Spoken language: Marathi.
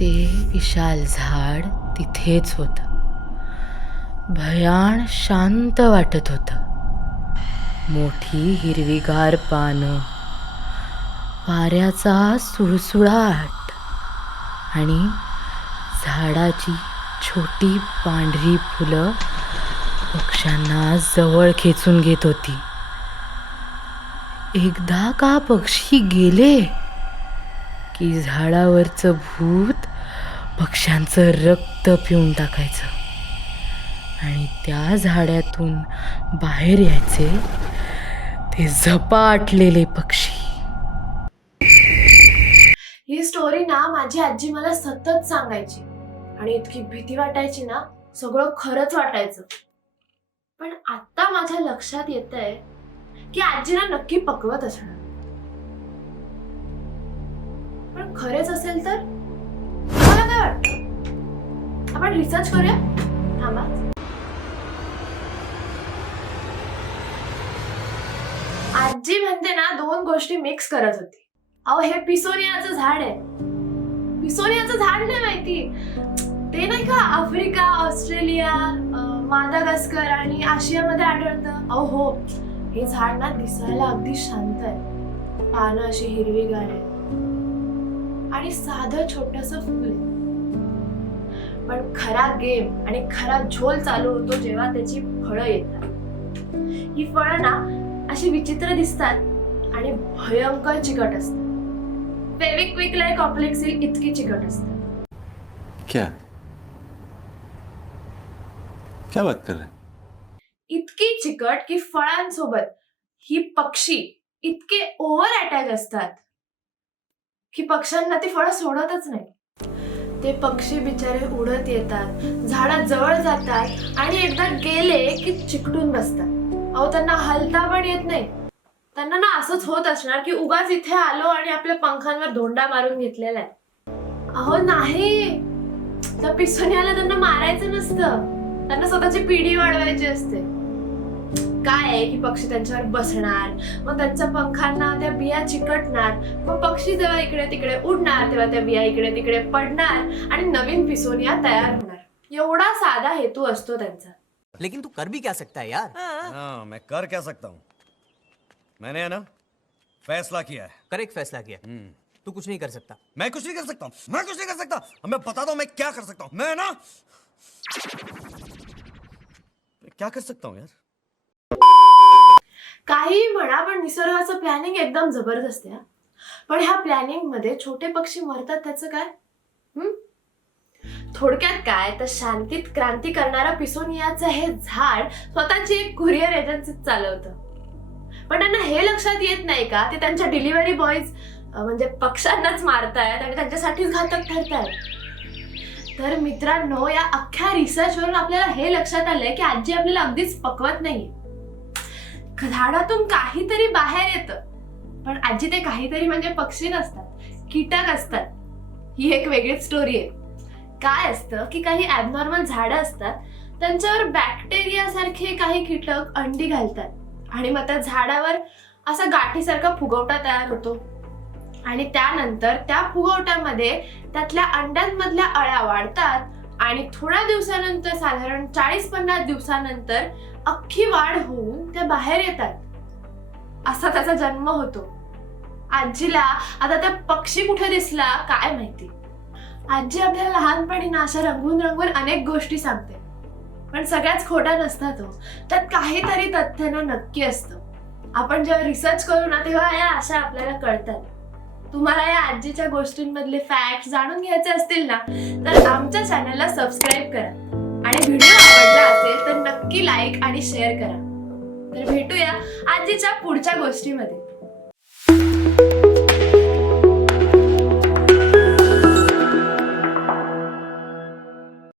ते विशाल झाड तिथेच होत. भयाण शांत वाटत होत. मोठी हिरवीगार पानं वाऱ्याचा सुळसुळाट आणि झाडाची छोटी पांढरी फुलं पक्ष्यांना जवळ खेचून घेत होती. एकदा का पक्षी गेले? की झाडावरचं भूत पक्ष्यांचं रक्त पिऊन टाकायचं. आणि त्या झाडातून बाहेर यायचे ते झपाटलेले पक्षी. ही स्टोरी ना माझी आजी मला सतत सांगायची. आणि इतकी भीती वाटायची ना सगळं खरंच वाटायचं. पण आता माझ्या लक्षात येत आहे की आजीला नक्की पकवत असणार. खरेच असेल तर? तुम्हाला काय वाटतं? आपण रिसर्च करूया? थांबा. आजी म्हणते ना दोन गोष्टी मिक्स करत होती. अहो हे पिसोनियाचं झाड आहे. पिसोनियाचं झाड नाही माहिती. ते नाही का आफ्रिका ऑस्ट्रेलिया मादागास्कर आणि आशियामध्ये आढळतं? अहो हो. हे झाड ना दिसायला अगदी शांत आहे. पानं अशी हिरवीगार आहे आणि साधं छोटस फुल. पण खरा गेम आणि खरा झोल चालू होतो जेव्हा त्याची फळं येतात. ही फळं ना अशी विचित्र दिसतात आणि भयंकर चिकट असतात. फेविक्विक लाईक कॉम्प्लेक्सिल इतकी चिकट असतात. क्या? क्या बात कर रहे इतकी चिकट की फळांसोबत ही पक्षी इतके ओव्हर अटॅच असतात. की पक्ष्यांना ती फळं सोडतच नाही. ते पक्षी बिचारे उडत येतात झाडात जवळ जातात आणि एकदा गेले की चिकटून बसतात. अहो त्यांना हलता पण येत नाही. त्यांना ना असंच होत असणार की उगाच इथे आलो आणि आपल्या पंखांवर धोंडा मारून घेतलेला आहे. अहो नाही. त्या पिसोनियाला त्यांना मारायचं नसतं. त्यांना स्वतःची पिढी वाढवायची असते. काय आहे की पक्षी त्यांच्यावर बसणार? मग त्यांच्या पंखांना त्या बिया चिकटणार. मग पक्षी जेव्हा इकडे तिकडे उडणार तेव्हा त्या बिया इकडे तिकडे पडणार आणि नवीन पिसोनिया तयार होणार. एवढा साधा हेतू असतो त्यांचा. लेकिन तू कर भी क्या सकता है यार? हाँ मैं कर क्या सकता हूँ? मैंने है ना फैसला किया है। कर एक फैसला किया। तू कुछ नहीं कर सकता। मैं कुछ नहीं कर सकता हूँ। मैं कुछ नहीं कर सकता। अब मैं बताता हूँ मैं क्या कर सकता हूँ? मैं ना क्या कर सकता हूँ यार? काही म्हणा पण निसर्गाचं प्लॅनिंग एकदम जबरदस्त आहे पण ह्या प्लॅनिंगमध्ये छोटे पक्षी मरतात त्याचं काय? हम्म थोडक्यात काय? तर शांतीत क्रांती करणारा पिसोनियाचं हे झाड स्वतःची एक कुरिअर एजन्सी चालवतं. पण त्यांना हे लक्षात येत नाही का? ते त्यांच्या डिलिव्हरी बॉयज म्हणजे पक्ष्यांनाच मारतायत आणि त्यांच्यासाठीच घातक ठरतायत. तर मित्रांनो या अख्ख्या रिसर्च वरून आपल्याला हे लक्षात आलंय की आजी आपल्याला अगदीच पकवत नाही झाडातून काहीतरी बाहेर येतं. पण आजी ते काहीतरी म्हणजे पक्षी नसतात कीटक असतात. ही एक वेगळीच स्टोरी आहे. काय असतं की काही ॲबनॉर्मल झाडं असतात त्यांच्यावर बॅक्टेरिया सारखे काही कीटक अंडी घालतात. आणि मग त्या झाडावर असा गाठीसारखा फुगवटा तयार होतो. आणि त्यानंतर त्या फुगवट्यामध्ये त्यातल्या अंड्यांमधल्या अळ्या वाढतात आणि थोड्या दिवसानंतर साधारण चाळीस पन्नास दिवसानंतर अख्खी वाढ होऊन त्या बाहेर येतात. असा त्याचा जन्म होतो. आजीला आता त्या पक्षी कुठे दिसला काय माहिती. आजी आपल्या लहानपणी ना अशा रंगून रंगून अनेक गोष्टी सांगते. पण सगळ्याच खोट्या नसतात हो त्यात काहीतरी तथ्य ना नक्की असतं. आपण जेव्हा रिसर्च करू ना तेव्हा या अशा आपल्याला कळतात. तुम्हाला या आजीच्या गोष्टींमधले फॅक्ट जाणून घ्यायचे असतील ना तर आमच्या चॅनलला सबस्क्राईब करा. आणि व्हिडिओ आवडला असेल तर नक्की लाईक आणि शेअर करा. तर भेटूया आजीच्या पुढच्या गोष्टीमध्ये.